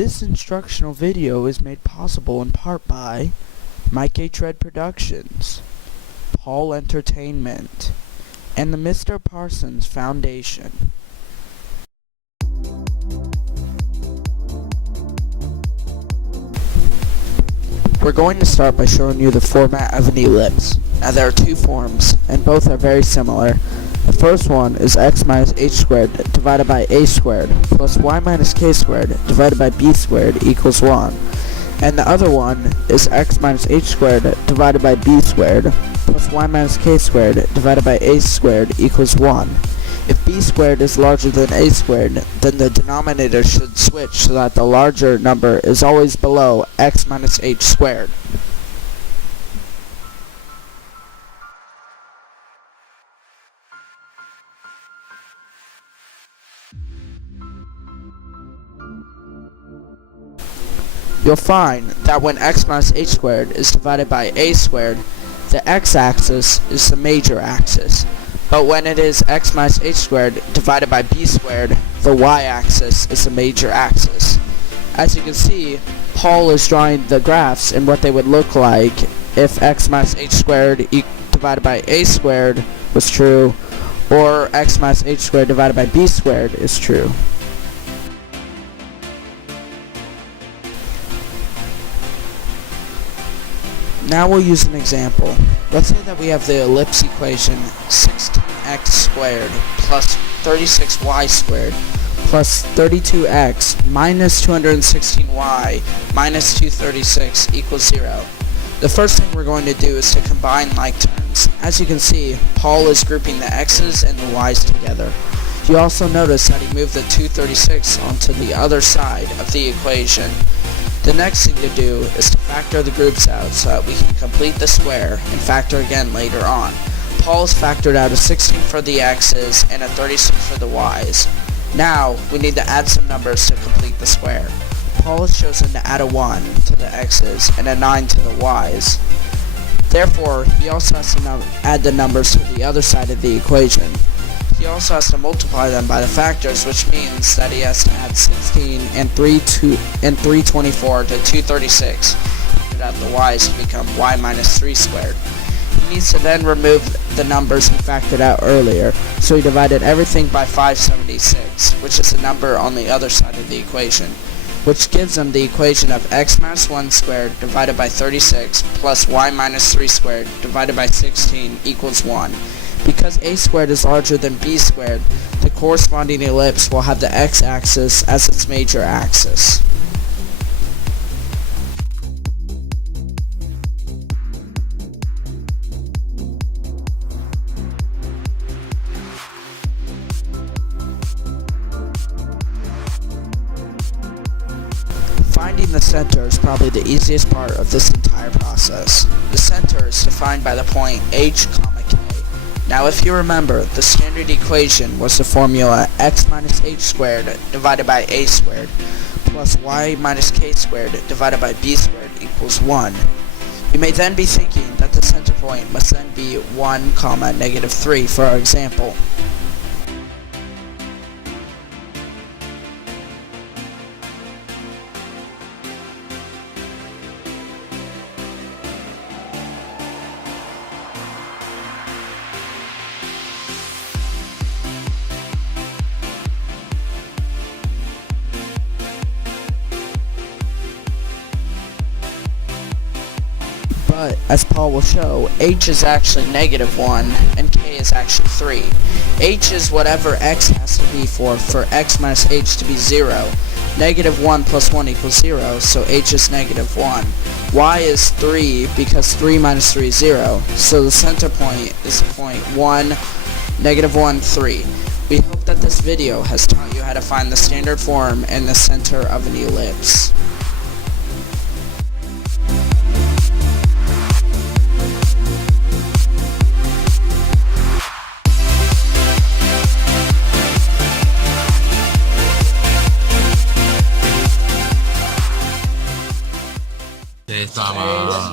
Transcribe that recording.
This instructional video is made possible in part by Mike H. Red Productions, Paul Entertainment, and the Mr. Parsons Foundation. We're going to start by showing you the format of an ellipse. Now there are two forms, and both are very similar. The first one is x minus h squared divided by a squared plus y minus k squared divided by b squared equals 1. And the other one is x minus h squared divided by b squared plus y minus k squared divided by a squared equals 1. If b squared is larger than a squared, then the denominator should switch so that the larger number is always below x minus h squared. You'll find that when x minus h squared is divided by a squared, the x-axis is the major axis. But when it is x minus h squared divided by b squared, the y-axis is the major axis. As you can see, Paul is drawing the graphs and what they would look like if x minus h squared divided by a squared was true, or x minus h squared divided by b squared is true. Now we'll use an example. Let's say that we have the ellipse equation 16x squared plus 36y squared plus 32x minus 216y minus 236 equals 0. The first thing we're going to do is to combine like terms. As you can see, Paul is grouping the x's and the y's together. You also notice that he moved the 236 onto the other side of the equation. The next thing to do is to factor the groups out so that we can complete the square and factor again later on. Paul has factored out a 16 for the x's and a 36 for the y's. Now, we need to add some numbers to complete the square. Paul has chosen to add a 1 to the x's and a 9 to the y's. Therefore, he also has to add the numbers to the other side of the equation. He also has to multiply them by the factors, which means that he has to add 16 and 324 to 236. That the y's to become y minus 3 squared. He needs to then remove the numbers he factored out earlier, so he divided everything by 576, which is the number on the other side of the equation, which gives him the equation of x minus 1 squared divided by 36 plus y minus 3 squared divided by 16 equals 1. Because a squared is larger than b squared, the corresponding ellipse will have the x-axis as its major axis. Finding the center is probably the easiest part of this entire process. The center is defined by the point h, k. Now if you remember, the standard equation was the formula x minus h squared divided by a squared plus y minus k squared divided by b squared equals 1. You may then be thinking that the center point must then be 1, negative 3 for our example. But, as Paul will show, h is actually negative 1, and k is actually 3. H is whatever x has to be for x minus h to be 0. Negative 1 plus 1 equals 0, so h is negative 1. Y is 3, because 3 minus 3 is 0, so the center point is the point 1, negative 1, 3. We hope that this video has taught you how to find the standard form and the center of an ellipse. Sama.